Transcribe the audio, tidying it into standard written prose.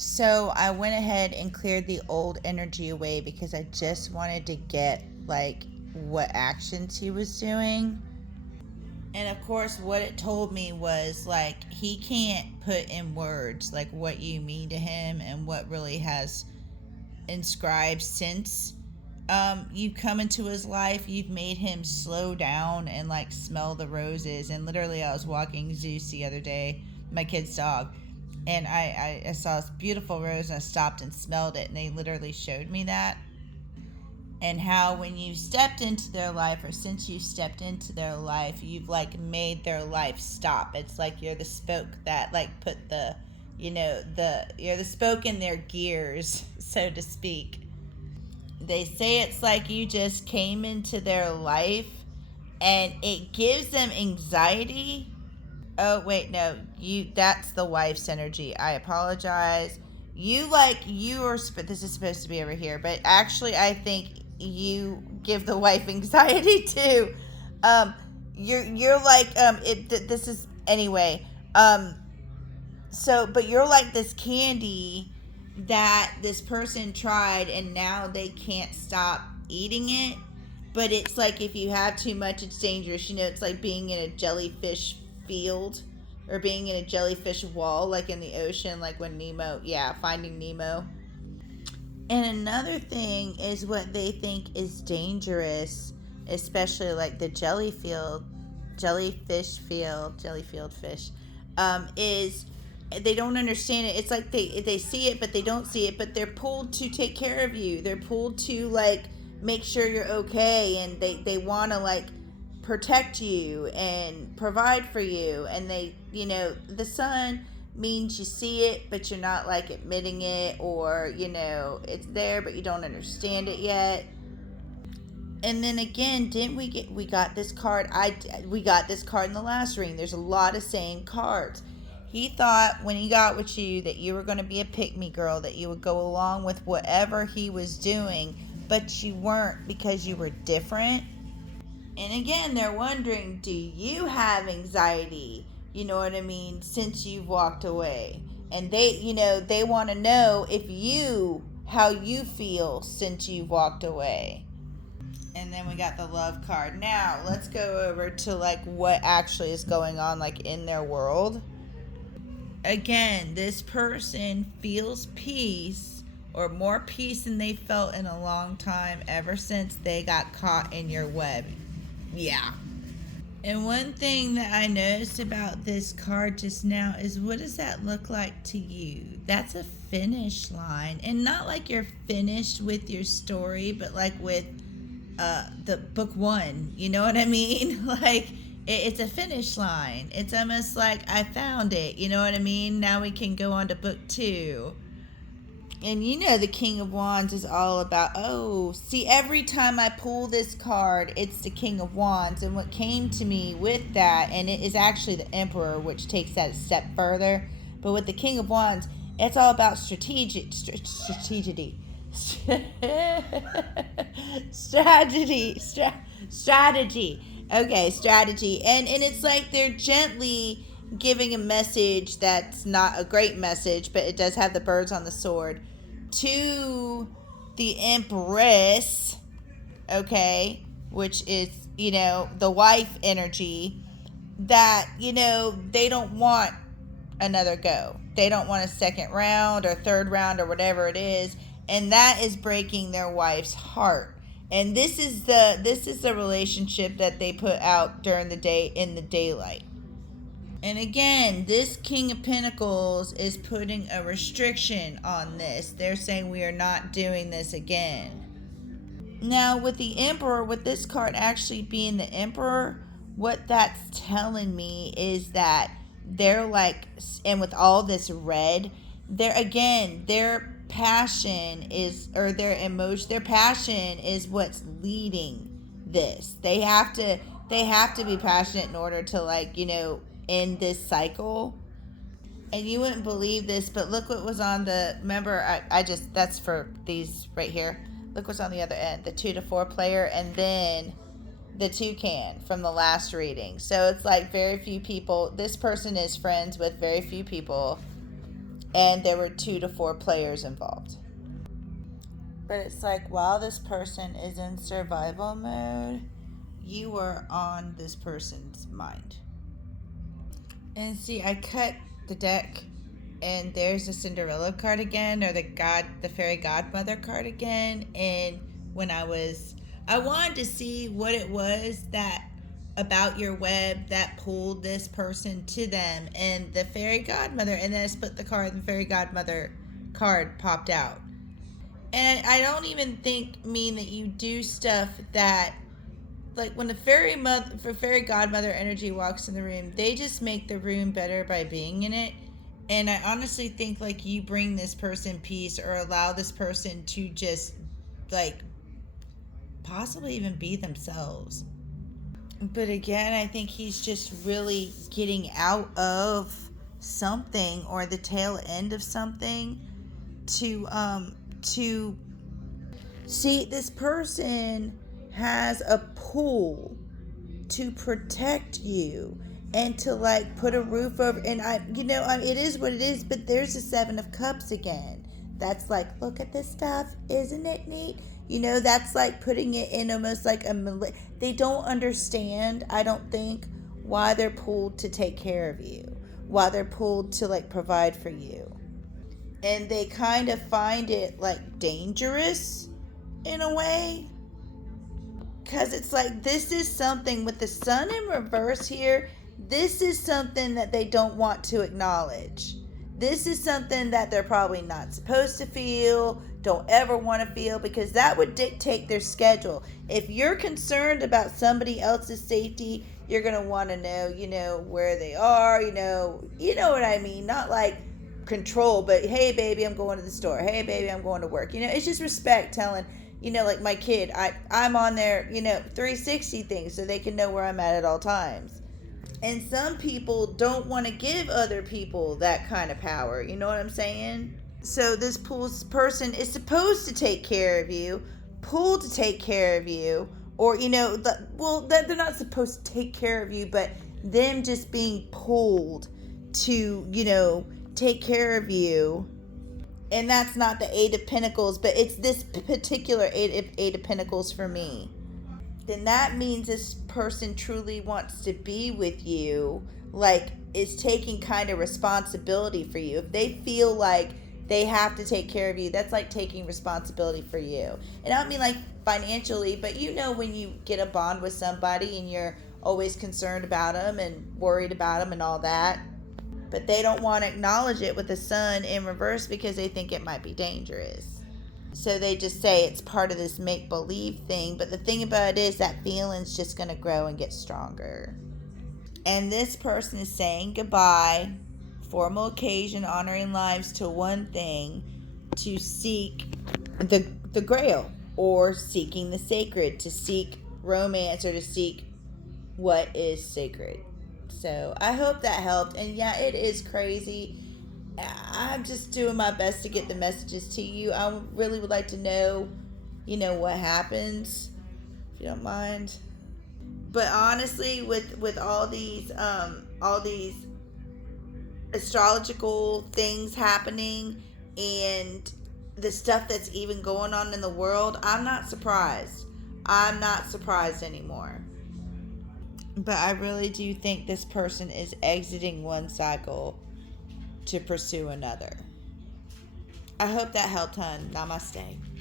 So I went ahead and cleared the old energy away because I just wanted to get like what actions he was doing. And of course, what it told me was like he can't put in words like what you mean to him and what really has inscribed since you've come into his life. You've made him slow down and like smell the roses. And literally, I was walking Zeus the other day, my kid's dog, and I saw this beautiful rose and I stopped and smelled it, and they literally showed me that. And how when you stepped into their life, or since you stepped into their life, you've like made their life stop. It's like you're the spoke that like put the, you're the spoke in their gears, so to speak. They say it's like you just came into their life and it gives them anxiety. Oh wait, no, that's the wife's energy. I apologize. This is supposed to be over here, but actually I think you give the wife anxiety too. Um you're like this is anyway. But you're like this candy that this person tried and now they can't stop eating it. But it's like if you have too much, it's dangerous. It's like being in a jellyfish field or being in a jellyfish wall, like in the ocean, like when Finding Nemo. And another thing is what they think is dangerous, especially like the jellyfield fish, is they don't understand it. It's like they see it, but they don't see it. But they're pulled to take care of you. They're pulled to like make sure you're okay, and they want to like protect you and provide for you. And the sun means you see it, but you're not like admitting it, or it's there, but you don't understand it yet. And then again, didn't we got this card? We got this card in the last reading. There's a lot of same cards. He thought when he got with you that you were going to be a pick me girl, that you would go along with whatever he was doing, but you weren't because you were different. And again, they're wondering, do you have anxiety? You know what I mean? Since you've walked away. And they want to know how you feel since you've walked away. And then we got the love card. Now, let's go over to like what actually is going on like in their world. Again, this person feels peace, or more peace than they felt in a long time, ever since they got caught in your web. Yeah. And one thing that I noticed about this card just now is, what does that look like to you? That's a finish line. And not like you're finished with your story, but like with the book one. You know what I mean? Like, it's a finish line. It's almost like I found it. You know what I mean? Now we can go on to book two. And the King of Wands is all about, every time I pull this card, it's the King of Wands. And what came to me with that, and it is actually the Emperor, which takes that a step further. But with the King of Wands, it's all about strategy. Strategy. Okay, strategy. And it's like they're gently giving a message that's not a great message, but it does have the birds on the sword, to the Empress, okay, which is, the wife energy, that, they don't want another go. They don't want a second round or third round or whatever it is. And that is breaking their wife's heart. And this is the relationship that they put out during the day, in the daylight. And again, this King of Pentacles is putting a restriction on this. They're saying we are not doing this again. Now, with the Emperor, with this card actually being the Emperor, what that's telling me is that they're like, and with all this red, their passion is, or their passion is what's leading this. They have to be passionate in order to like, end this cycle. And you wouldn't believe this, but look what was on the, remember, that's for these right here. Look what's on the other end, the 2 to 4 player, and then the toucan from the last reading. So it's like very few people, this person is friends with very few people. and there were 2 to 4 players involved. But it's like, while this person is in survival mode, you are on this person's mind. And see, I cut the deck, and there's the Cinderella card again, or the fairy godmother card again. And when I wanted to see what it was that about your web that pulled this person to them, and the fairy godmother, and then I split the card, and the fairy godmother card popped out. And I don't even mean that you do stuff that, like, when the fairy godmother energy walks in the room, they just make the room better by being in it. And I honestly think, like, you bring this person peace, or allow this person to just, like, possibly even be themselves. But again, I think he's just really getting out of something, or the tail end of something, to see, this person has a pull to protect you and to, like, put a roof over. And it is what it is. But there's the 7 of Cups again. That's like, look at this stuff, isn't it neat? That's like putting it in almost like they don't understand, I don't think, why they're pulled to take care of you, why they're pulled to, like, provide for you. And they kind of find it, like, dangerous in a way. Because it's like, this is something with the Sun in reverse here. This is something that they don't want to acknowledge. This is something that they're probably not supposed to feel, don't ever want to feel, because that would dictate their schedule. If you're concerned about somebody else's safety, you're going to want to know, where they are, you know what I mean? Not like control, but hey, baby, I'm going to the store. Hey, baby, I'm going to work. It's just respect, telling, like my kid, I'm on their, 360 things, so they can know where I'm at all times. And some people don't want to give other people that kind of power. You know what I'm saying? So this person is supposed to take care of you, pulled to take care of you, or, they're not supposed to take care of you, but them just being pulled to, take care of you. And that's not the 8 of Pentacles, but it's this particular eight of Pentacles for me. Then that means this person truly wants to be with you, like, is taking kind of responsibility for you. If they feel like they have to take care of you, that's like taking responsibility for you. And I don't mean like financially, but when you get a bond with somebody and you're always concerned about them and worried about them and all that, but they don't want to acknowledge it with the Sun in reverse because they think it might be dangerous. So they just say it's part of this make-believe thing. But the thing about it is that feeling's just going to grow and get stronger. And this person is saying goodbye, formal occasion, honoring lives, to one thing, to seek the grail, or seeking the sacred, to seek romance, or to seek what is sacred. So I hope that helped. And yeah, it is crazy. I'm just doing my best to get the messages to you. I really would like to know, what happens, if you don't mind. But honestly, with all these astrological things happening and the stuff that's even going on in the world, I'm not surprised. I'm not surprised anymore. But I really do think this person is exiting one cycle to pursue another. I hope that helped, hon. Namaste.